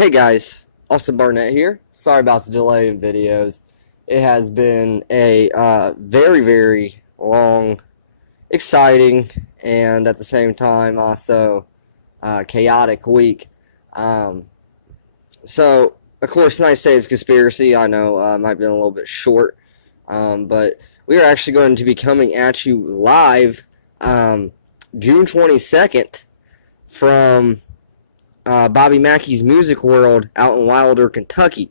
Hey guys, Austin Barnett here. Sorry about the delay in videos. It has been a very long, exciting, and at the same time also chaotic week. Um, so, of course, tonight's Saves Conspiracy, I know might be a little bit short, but we are actually going to be coming at you live June 22nd from Bobby Mackey's Music World out in Wilder, Kentucky.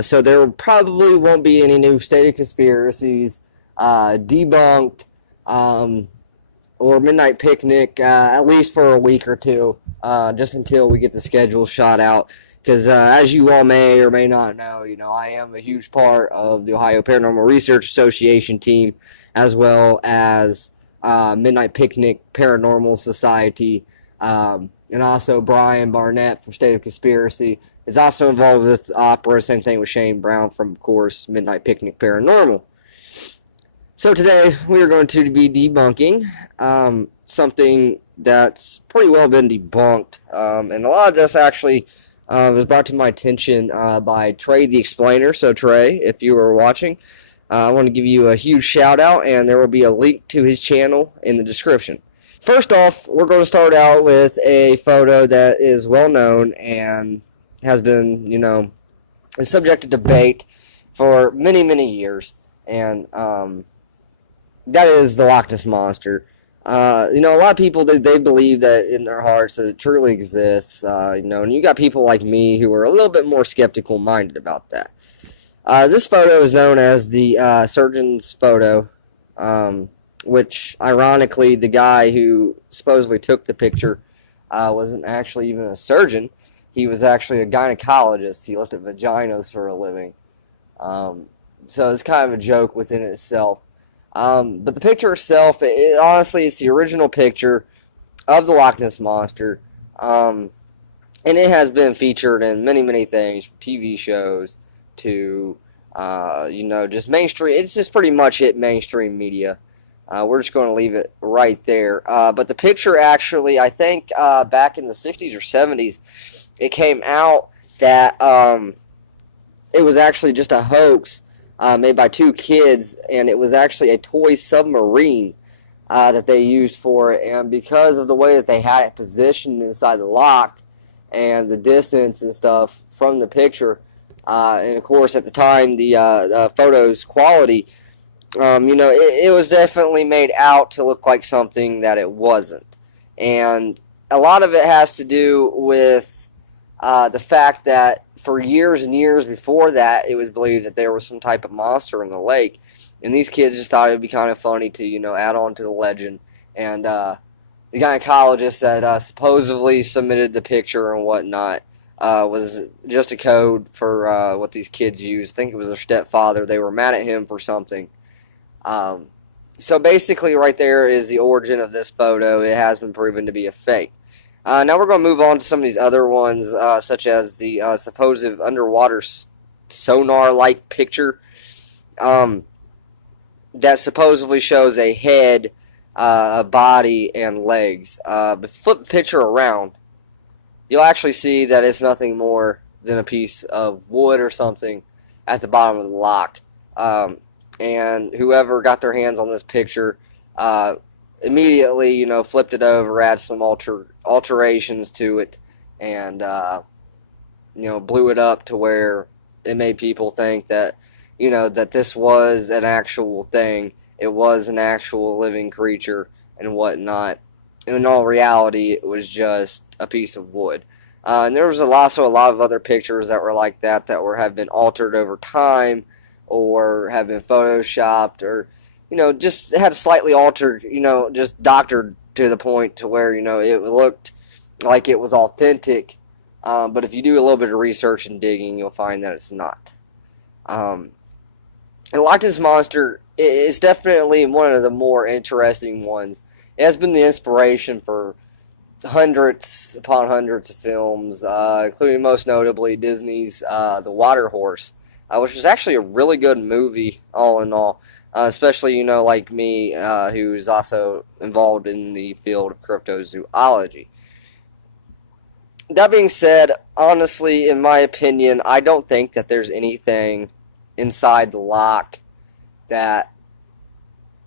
So there probably won't be any new stated conspiracies, debunked, um, or midnight picnic, at least for a week or two, just until we get the schedule shot out. Because as you all may or may not know, I am a huge part of the Ohio Paranormal Research Association team, as well as Midnight Picnic Paranormal Society, and also Brian Barnett from State of Conspiracy is also involved with opera. Same thing with Shane Brown from, of course, Midnight Picnic Paranormal. So today we are going to be debunking something that's pretty well been debunked, and a lot of this actually was brought to my attention by Trey the Explainer. So Trey, if you are watching, I want to give you a huge shout out, and there will be a link to his channel in the description. First off, we're going to start out with a photo that is well known and has been, subject to debate for many years, and that is the Loch Ness Monster. A lot of people, they believe that in their hearts that it truly exists, and you got people like me who are a little bit more skeptical minded about that. This photo is known as the surgeon's photo, which, ironically, the guy who supposedly took the picture wasn't actually even a surgeon. He was actually a gynecologist. He looked at vaginas for a living. So it's kind of a joke within itself. But the picture itself, honestly, it's the original picture of the Loch Ness Monster. And it has been featured in many things, from TV shows to, just mainstream. It's just pretty much hit mainstream media. We're just going to leave it right there. But the picture actually, I think back in the 60s or 70s, it came out that it was actually just a hoax made by two kids, and it was actually a toy submarine that they used for it. And because of the way that they had it positioned inside the lock and the distance and stuff from the picture, and of course at the time the photo's quality, it was definitely made out to look like something that it wasn't. And a lot of it has to do with the fact that for years and years before that, it was believed that there was some type of monster in the lake. And these kids just thought it would be kind of funny to, add on to the legend. And the gynecologist that supposedly submitted the picture and whatnot was just a code for what these kids used. I think it was their stepfather. They were mad at him for something. So basically right there is the origin of this photo. It has been proven to be a fake. Now we're going to move on to some of these other ones, such as the supposed underwater sonar-like picture that supposedly shows a head, a body, and legs. But flip the picture around, you'll actually see that it's nothing more than a piece of wood or something at the bottom of the loch. And whoever got their hands on this picture immediately, flipped it over, added some alterations to it, and blew it up to where it made people think that that this was an actual thing. It was an actual living creature and whatnot. And in all reality, it was just a piece of wood. And there was also a lot of other pictures that were like that have been altered over time, or have been photoshopped, or just had slightly altered, just doctored to the point to where it looked like it was authentic. But if you do a little bit of research and digging, you'll find that it's not. And Loch Ness Monster is definitely one of the more interesting ones. It has been the inspiration for hundreds upon hundreds of films, including most notably Disney's The Water Horse, which was actually a really good movie, all in all. Especially, like me, who's also involved in the field of cryptozoology. That being said, honestly, in my opinion, I don't think that there's anything inside the loch that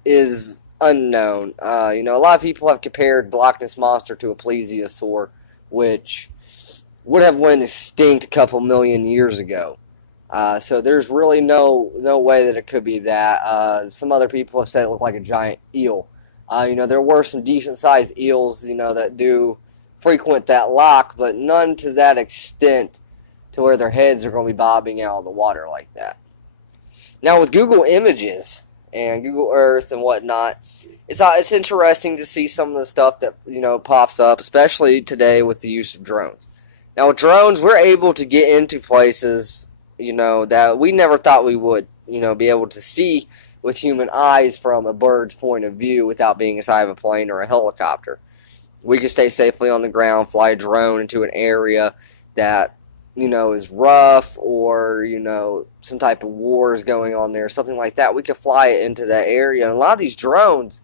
is unknown. A lot of people have compared the Loch Ness Monster to a plesiosaur, which would have went extinct a couple million years ago. So there's really no way that it could be that. Some other people have said it looked like a giant eel. There were some decent sized eels, that do frequent that loch, but none to that extent to where their heads are going to be bobbing out of the water like that. Now with Google Images and Google Earth and whatnot, it's interesting to see some of the stuff that pops up, especially today with the use of drones. Now with drones, we're able to get into places that we never thought we would be able to see with human eyes from a bird's point of view without being inside of a plane or a helicopter. We can stay safely on the ground, fly a drone into an area that is rough, or some type of war is going on there, something like that. We could fly it into that area, and a lot of these drones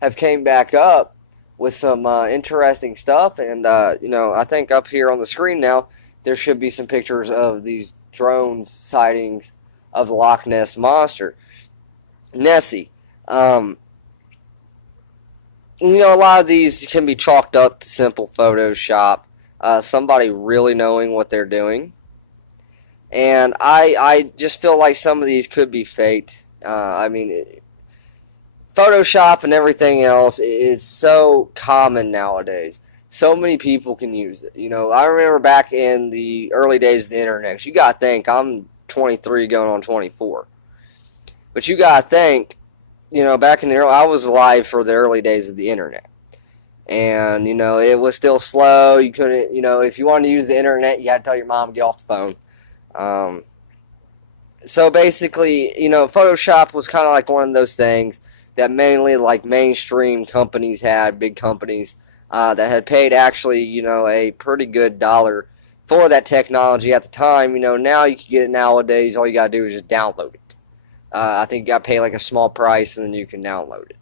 have came back up with some interesting stuff. And I think up here on the screen now there should be some pictures of these drones sightings of the Loch Ness Monster, Nessie. A lot of these can be chalked up to simple Photoshop. Somebody really knowing what they're doing. And I just feel like some of these could be faked. Photoshop and everything else is so common nowadays. So many people can use it. I remember back in the early days of the internet. You got to think, I'm 23 going on 24. But you got to think, back in the early, I was alive for the early days of the internet. And, it was still slow. You couldn't, if you wanted to use the internet, you had to tell your mom to get off the phone. So basically, Photoshop was kind of like one of those things that mainly like mainstream companies had, big companies that had paid actually, a pretty good dollar for that technology at the time. Now you can get it nowadays. All you got to do is just download it. I think you got to pay like a small price and then you can download it.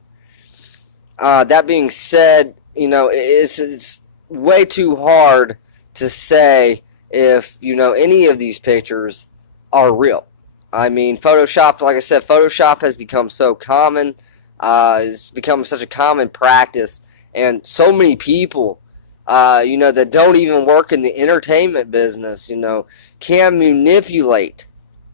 That being said, it's way too hard to say if, any of these pictures are real. Photoshop, like I said, Photoshop has become so common. It's become such a common practice. And so many people, that don't even work in the entertainment business, can manipulate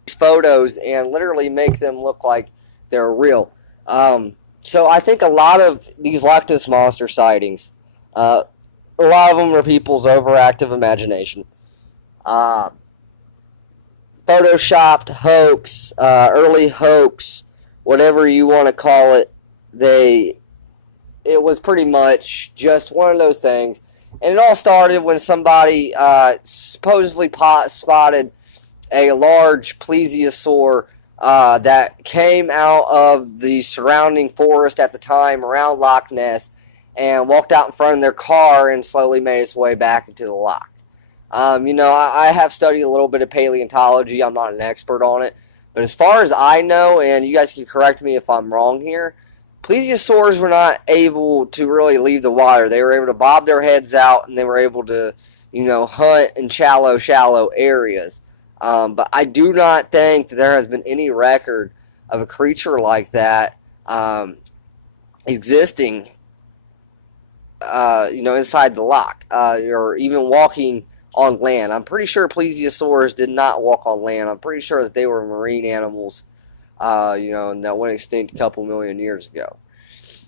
these photos and literally make them look like they're real. So I think a lot of these Loch Ness Monster sightings, a lot of them are people's overactive imagination. Photoshopped hoax, early hoax, whatever you want to call it. It was pretty much just one of those things. And it all started when somebody supposedly spotted a large plesiosaur that came out of the surrounding forest at the time around Loch Ness and walked out in front of their car and slowly made its way back into the loch. I have studied a little bit of paleontology. I'm not an expert on it. But as far as I know, and you guys can correct me if I'm wrong here, plesiosaurs were not able to really leave the water. They were able to bob their heads out, and they were able to, hunt in shallow areas. But I do not think that there has been any record of a creature like that existing, inside the loch, or even walking on land. I'm pretty sure plesiosaurs did not walk on land. I'm pretty sure that they were marine animals, and that went extinct a couple million years ago.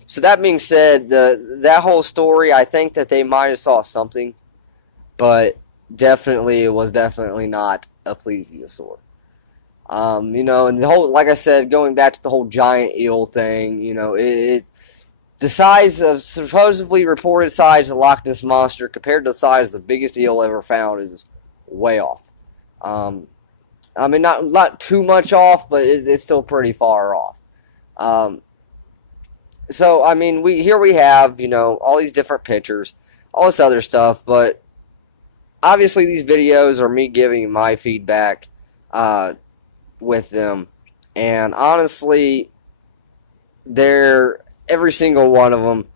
So that being said, that whole story, I think that they might have saw something, but it was definitely not a plesiosaur. And the whole, like I said, going back to the whole giant eel thing, the size of, supposedly reported size of the Loch Ness Monster compared to the size of the biggest eel ever found is way off. Not too much off, but it's still pretty far off. Here we have, all these different pictures, all this other stuff, but obviously these videos are me giving my feedback with them. And honestly, every single one of them,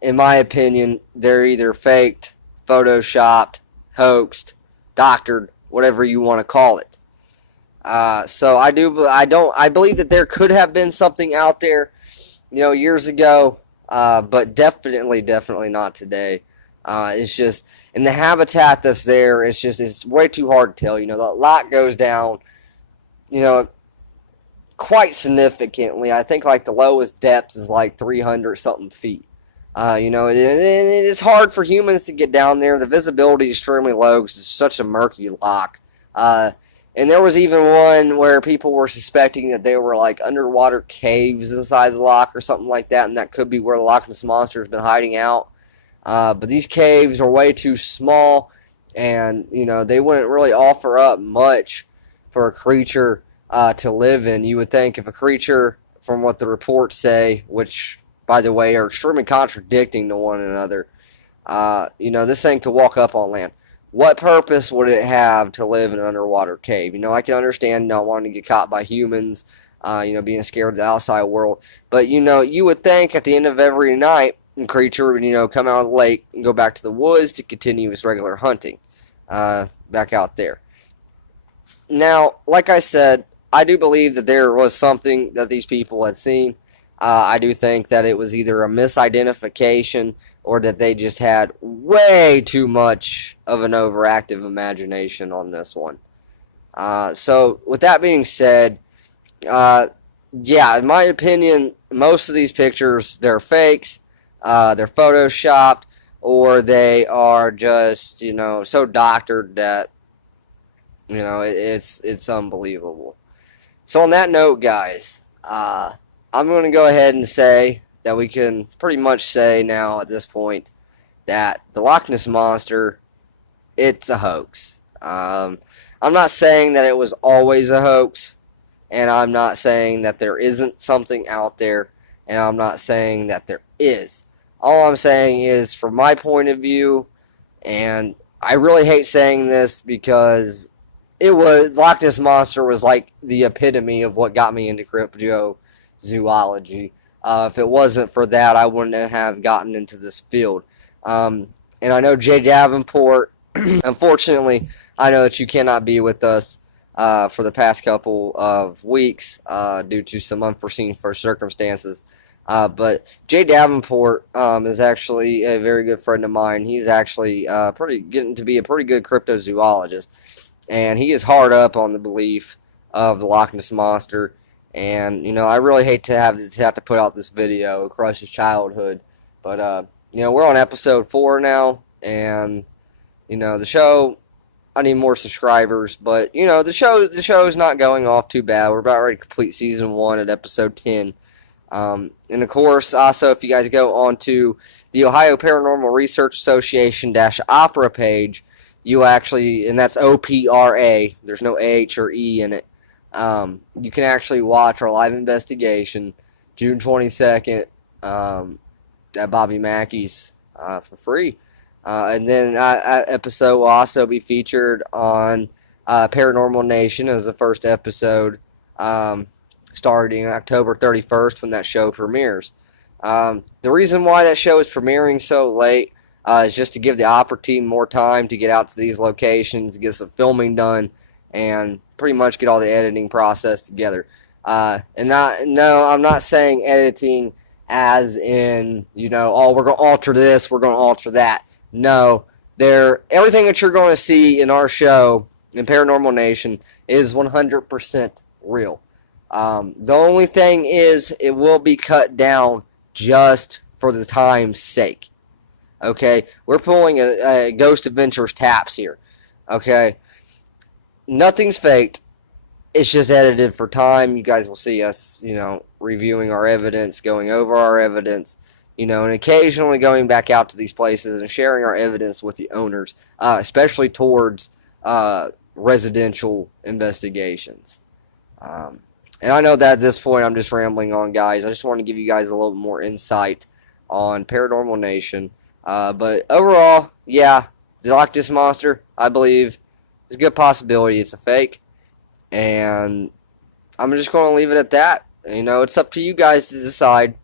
in my opinion, they're either faked, photoshopped, hoaxed, doctored, whatever you want to call it. So I believe that there could have been something out there, years ago, but definitely not today. It's just in the habitat that's there. It's way too hard to tell. The lot goes down, you know, quite significantly. I think like the lowest depth is like 300 something feet. It's hard for humans to get down there. The visibility is extremely low because it's such a murky loch. And there was even one where people were suspecting that they were like underwater caves inside the loch or something like that, and that could be where the Loch Ness Monster has been hiding out. But these caves are way too small, and they wouldn't really offer up much for a creature to live in. You would think if a creature, from what the reports say, which by the way are extremely contradicting to one another, this thing could walk up on land. What purpose would it have to live in an underwater cave? I can understand not wanting to get caught by humans, being scared of the outside world. But, you would think at the end of every night, the creature would, come out of the lake and go back to the woods to continue his regular hunting back out there. Now, like I said, I do believe that there was something that these people had seen. I do think that it was either a misidentification or that they just had way too much of an overactive imagination on this one. So, with that being said, yeah, in my opinion, most of these pictures, they're fakes, they're photoshopped, or they are just, so doctored that, it's unbelievable. So, on that note, guys, I'm going to go ahead and say that we can pretty much say now at this point that the Loch Ness Monster, it's a hoax. I'm not saying that it was always a hoax, and I'm not saying that there isn't something out there, and I'm not saying that there is. All I'm saying is, from my point of view, and I really hate saying this because Loch Ness Monster was like the epitome of what got me into cryptozoology. If it wasn't for that, I wouldn't have gotten into this field. And I know Jay Davenport, unfortunately, I know that you cannot be with us for the past couple of weeks due to some unforeseen circumstances. But Jay Davenport is actually a very good friend of mine. He's actually getting to be a pretty good cryptozoologist. And he is hard up on the belief of the Loch Ness Monster. And, I really hate to have to put out this video. It crushed his childhood. But, we're on episode 4 now. And, the show, I need more subscribers. But, the show is not going off too bad. We're about ready to complete season 1 at episode 10. And, of course, also, if you guys go on to the Ohio Paranormal Research Association-Opera page, you actually, and that's OPRA, there's no H or E in it. You can actually watch our live investigation June 22nd at Bobby Mackey's for free. And then that episode will also be featured on Paranormal Nation as the first episode starting October 31st when that show premieres. The reason why that show is premiering so late is just to give the opera team more time to get out to these locations, get some filming done, and pretty much get all the editing process together. I'm not saying editing as in, we're going to alter this, we're going to alter that. No, everything that you're going to see in our show, in Paranormal Nation, is 100% real. The only thing is, it will be cut down just for the time's sake. Okay, we're pulling a Ghost Adventures taps here. Okay, nothing's faked. It's just edited for time. You guys will see us, reviewing our evidence, going over our evidence, and occasionally going back out to these places and sharing our evidence with the owners, especially towards residential investigations. And I know that at this point I'm just rambling on, guys. I just want to give you guys a little more insight on Paranormal Nation. But overall, yeah, the Loch Ness Monster, I believe, is a good possibility. It's a fake. And I'm just going to leave it at that. It's up to you guys to decide.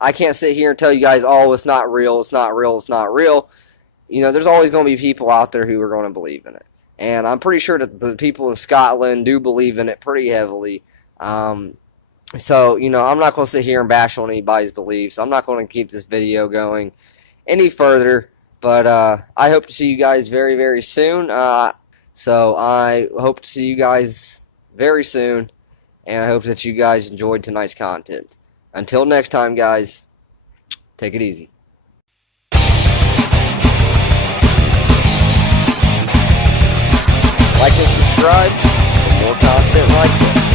I can't sit here and tell you guys, oh, it's not real, it's not real, it's not real. there's always going to be people out there who are going to believe in it. And I'm pretty sure that the people in Scotland do believe in it pretty heavily. So, I'm not going to sit here and bash on anybody's beliefs. I'm not going to keep this video going any further. But I hope to see you guys very, very soon. So I hope to see you guys very soon. And I hope that you guys enjoyed tonight's content. Until next time, guys, take it easy. Like and subscribe for more content like this.